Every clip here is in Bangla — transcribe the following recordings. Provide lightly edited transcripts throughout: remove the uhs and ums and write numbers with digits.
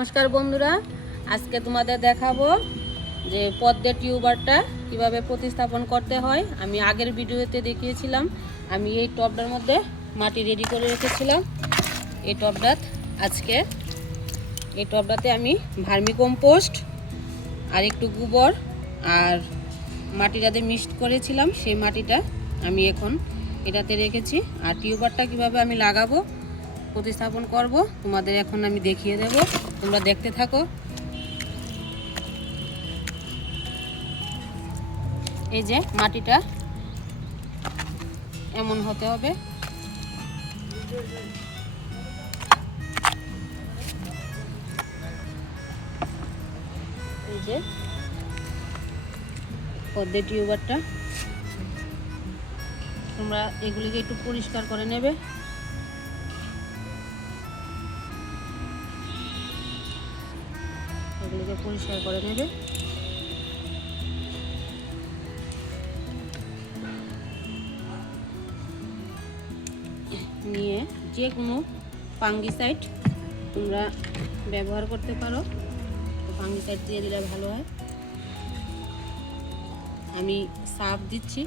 নমস্কার বন্ধুরা, আজকে তোমাদের দেখাবো যে পদ্মের টিউবারটা কিভাবে প্রতিস্থাপন করতে হয়। আমি আগের ভিডিওতে দেখিয়েছিলাম। আমি এই টবটার মধ্যে মাটি রেডি করে রেখেছিলাম। এই টবটাতে আমি ভার্মি কম্পোস্ট আর একটু গোবর আর মাটিটাতে মিক্সড করেছিলাম, সেই মাটিটা আমি এখন এটাতে রেখেছি। আর টিউবারটা কিভাবে আমি লাগাবো, প্রতিস্থাপন করব, তোমাদের এখন আমি দেখিয়ে দেব। তোমরা দেখতে থাকো। এই যে মাটিটা এমন হতে হবে। এই যে পদ্মের টিউবারটা, তোমরা এগুলিকে একটু পরিষ্কার করে নেবে। এগুলিকে পরিষ্কার করে নেবে। নিয়ে যে কোনো ফাঙ্গিসাইড তোমরা ব্যবহার করতে পারো, তো ফাঙ্গিসাইড দিয়ে দিলে ভালো হয়। আমি সাফ দিচ্ছি,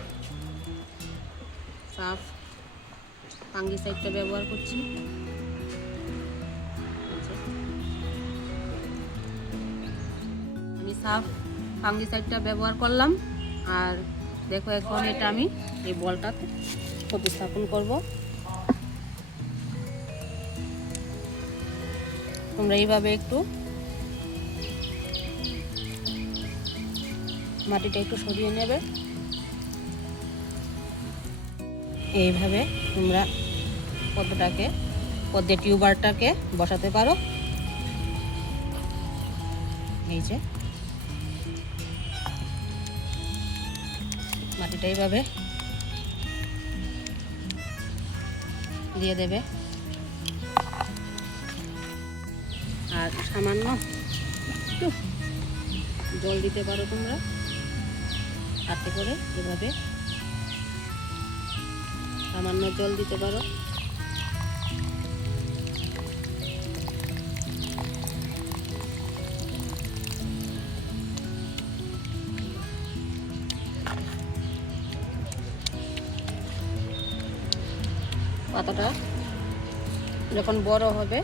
সাফ ফাঙ্গিসাইডটা ব্যবহার করছি। আমি সাফ ফাঙ্গিসাইডটা ব্যবহার করলাম। আর দেখো এখন এটা আমি এই বলটাতে প্রতিস্থাপন করব। তোমরা এইভাবে একটু মাটিটা একটু সরিয়ে নেবে। এইভাবে তোমরা পদ্মের টিউবারটাকে বসাতে পারো। এই যে মাটিটা এইভাবে দিয়ে দেবে। আর সামান্য একটু জল দিতে পারো তোমরা, হাতে করে এভাবে সামান্য জল দিতে পারো। পাতাটা যখন বড় হবে,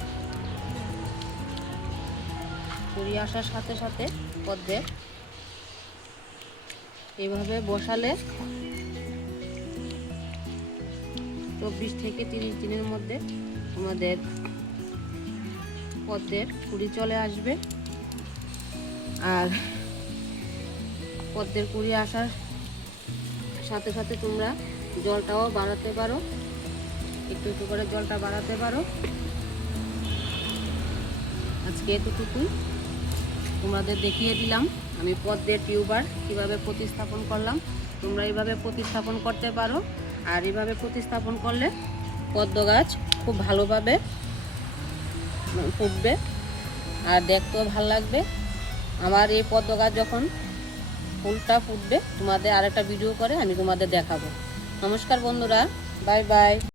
কুড়ি আসার সাথে সাথে পদ্মে এইভাবে বসালে 24 থেকে 30 দিনের মধ্যে আমাদের পদ্মের কুড়ি চলে আসবে। আর পদ্মের কুড়ি আসার সাথে সাথে তোমরা জলটাও বাড়াতে পারো, একটু একটু করে জলটা বাড়াতে পারো। আজকে এতটুকুই তোমাদের দেখিয়ে দিলাম আমি পদ্মের টিউবার কিভাবে প্রতিস্থাপন করলাম। তোমরা এইভাবে প্রতিস্থাপন করতে পারো। আর এইভাবে প্রতিস্থাপন করলে পদ্ম গাছ খুব ভালোভাবে ফুটবে আর দেখতেও ভালো লাগবে। আমার এই পদ্ম গাছ যখন ফুলটা ফুটবে, তোমাদের আরেকটা ভিডিও করে আমি তোমাদের দেখাবো। নমস্কার বন্ধুরা, বাই বাই।